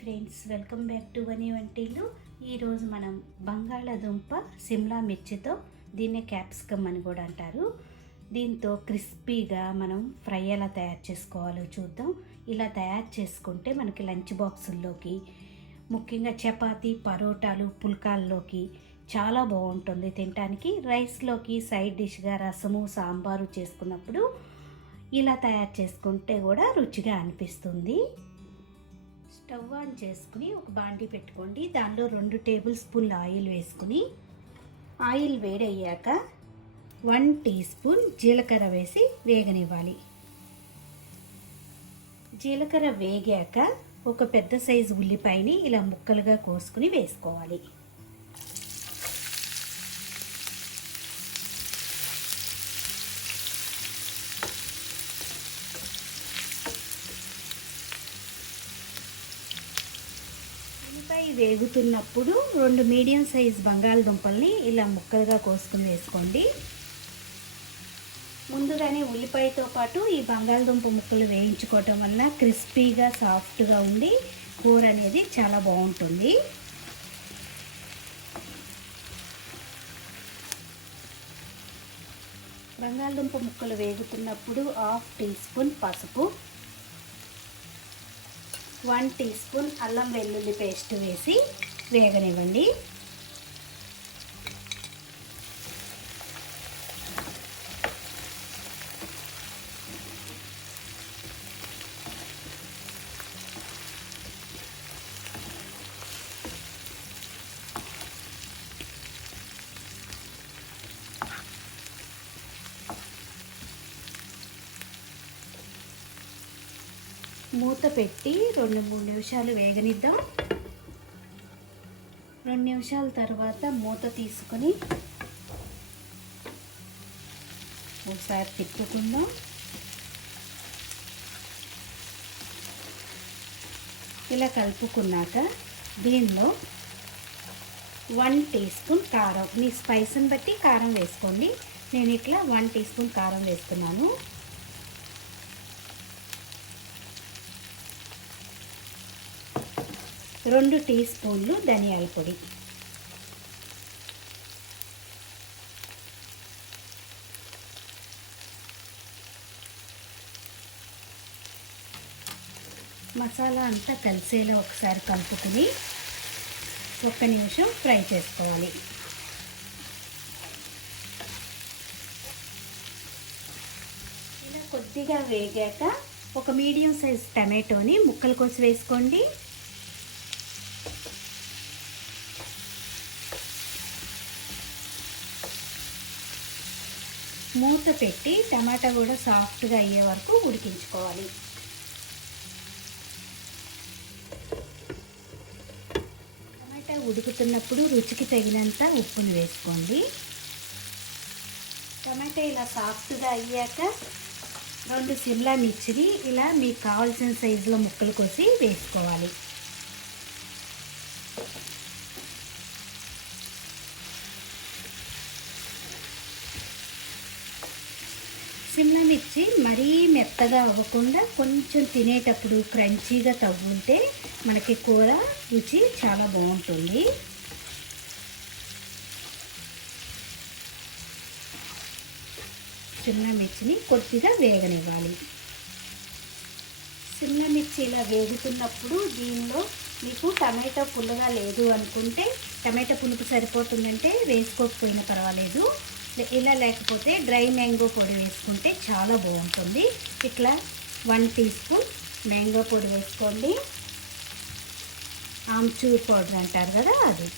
Friends, welcome back to వని వంటిల్లు. ఈరోజు మనం బంగాళాదుంప సిమ్లా మిర్చితో, దీన్నే క్యాప్సికమ్ అని కూడా అంటారు, దీంతో క్రిస్పీగా మనం ఫ్రై ఎలా తయారు చేసుకోవాలో చూద్దాం. ఇలా తయారు చేసుకుంటే మనకి లంచ్ బాక్సుల్లోకి, ముఖ్యంగా చపాతీ, పరోటాలు, పుల్కాల్లోకి చాలా బాగుంటుంది తినడానికి. రైస్లోకి సైడ్ డిష్గా రసము, సాంబారు చేసుకున్నప్పుడు ఇలా తయారు చేసుకుంటే కూడా రుచిగా అనిపిస్తుంది. స్టవ్ ఆన్ చేసుకుని ఒక బాండీ పెట్టుకోండి. దానిలో 2 టేబుల్ స్పూన్ల ఆయిల్ వేసుకుని, ఆయిల్ వేడయ్యాక 1 టీ స్పూన్ జీలకర్ర వేసి వేగనివ్వాలి. జీలకర్ర వేగాక ఒక పెద్ద సైజు ఉల్లిపాయని ఇలా ముక్కలుగా కోసుకుని వేసుకోవాలి. ఉల్లిపాయ వేగుతున్నప్పుడు 2 మీడియం సైజ్ బంగాళదుంపల్ని ఇలా ముక్కలుగా కోసుకుని వేసుకోండి. ముందుగానే ఉల్లిపాయతో పాటు ఈ బంగాళదుంప ముక్కలు వేయించుకోవటం వల్ల క్రిస్పీగా, సాఫ్ట్గా ఉండి కూర అనేది చాలా బాగుంటుంది. బంగాళదుంప ముక్కలు వేగుతున్నప్పుడు 1/2 టీ స్పూన్ పసుపు, 1 టీ స్పూన్ అల్లం వెల్లుల్లి పేస్ట్ వేసి వేగనివ్వండి. మూత పెట్టి 2-3 నిమిషాలు వేగనిద్దాం. 2 నిమిషాల తర్వాత మూత తీసుకొని ఒకసారి తిప్పుకుందాం. ఇలా కలుపుకున్నాక దీనిలో 1 టీ స్పూన్ కారం, మీ స్పైస్ని బట్టి కారం వేసుకోండి. నేను ఇట్లా 1 టీ స్పూన్ కారం వేస్తున్నాను. 2 టీ స్పూన్లు ధనియాల పొడి, మసాలా అంతా కలిసేలా ఒకసారి కలుపుకొని 1 నిమిషం ఫ్రై చేసుకోవాలి. ఇలా కొద్దిగా వేగాక ఒక మీడియం సైజ్ టమాటోని ముక్కలు కోసి వేసుకోండి. మూత పెట్టి టమాటా కూడా సాఫ్ట్గా అయ్యే వరకు ఉడికించుకోవాలి. టమాటా ఉడుకుతున్నప్పుడు రుచికి తగినంత ఉప్పుని వేసుకోండి. టమాటా ఇలా సాఫ్ట్గా అయ్యాక 2 సిమ్లా మిర్చిని ఇలా మీకు కావాల్సిన సైజులో ముక్కలు కోసి వేసుకోవాలి. సిమ్లా మిర్చి మరీ మెత్తగా అవ్వకుండా కొంచెం తినేటప్పుడు క్రంచీగా తగ్గుంటే మనకి కూర రుచి చాలా బాగుంటుంది. సిమ్లా మిర్చిని కొద్దిగా వేగనివ్వాలి. సిమ్లా మిర్చి ఇలా వేగుతున్నప్పుడు దీనిలో మీకు టమాటా పుల్లగా లేదు అనుకుంటే, టమాటా పులుపు సరిపోతుందంటే వేసుకోకపోయినా పర్వాలేదు. ఇలా లేకపోతే డ్రై మ్యాంగో పొడి వేసుకుంటే చాలా బాగుంటుంది. ఇట్లా 1 టీ స్పూన్ మ్యాంగో పొడి వేసుకోండి. ఆమ్చూర్ పౌడర్ అంటారు కదా అది,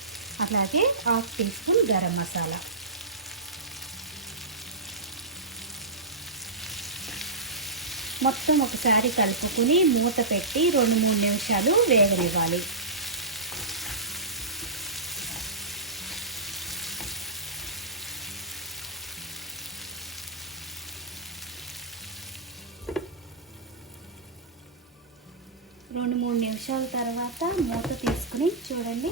అలాగే 1/2 టీ స్పూన్ గరం మసాలా. మొత్తం ఒకసారి కలుపుకుని మూత పెట్టి 2-3 నిమిషాలు వేగనివ్వాలి. రెండు 3 నిమిషాల తర్వాత మూత తీసుకుని చూడండి,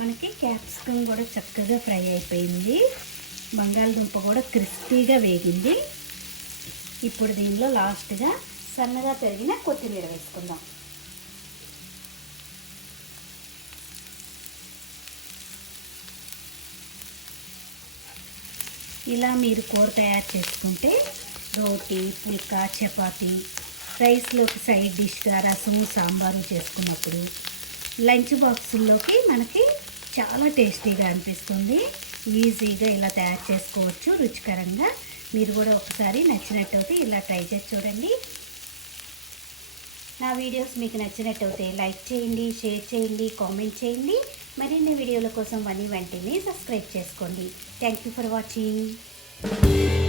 మనకి క్యాప్సికమ్ కూడా చక్కగా ఫ్రై అయిపోయింది. బంగాళదుంప కూడా క్రిస్పీగా వేగింది. ఇప్పుడు దీనిలో లాస్ట్గా సన్నగా తరిగిన కొత్తిమీర వేసుకుందాం. ఇలా మీరు కూర తయారు చేసుకుంటే రోటీ, పుల్కా, చపాతీ, రైస్లోకి సైడ్ డిష్గా రసం, సాంబారు చేసుకున్నప్పుడు లంచ్ బాక్సుల్లోకి మనకి చాలా టేస్టీగా అనిపిస్తుంది. ఈజీగా ఇలా తయారు చేసుకోవచ్చు రుచికరంగా. మీరు కూడా ఒకసారి నచ్చినట్టయితే ఇలా ట్రై చేసి చూడండి. నా వీడియోస్ మీకు నచ్చినట్టయితే లైక్ చేయండి, షేర్ చేయండి, కామెంట్ చేయండి. మరిన్ని వీడియోల కోసం వని వంటిని సబ్స్క్రైబ్ చేసుకోండి. Thank you for watching.